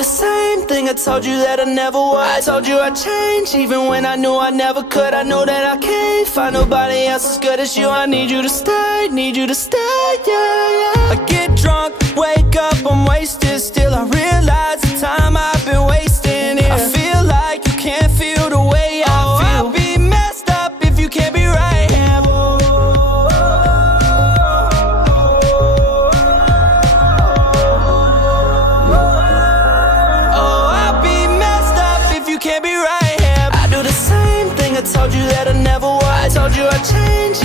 the same thing I told you that I never would. I told you I'd change even when I knew I never could. I know that I can't find nobody else as good as you. I need you to stay, yeah, yeah. I get drunk, wake up, I'm wasted. Still I realize the time I've been wasting here. I feel like you can't feel the way I feel. I'll be messed up if you can't be right. Can't be right here. I do the same thing I told you that I never would. I told you I'd change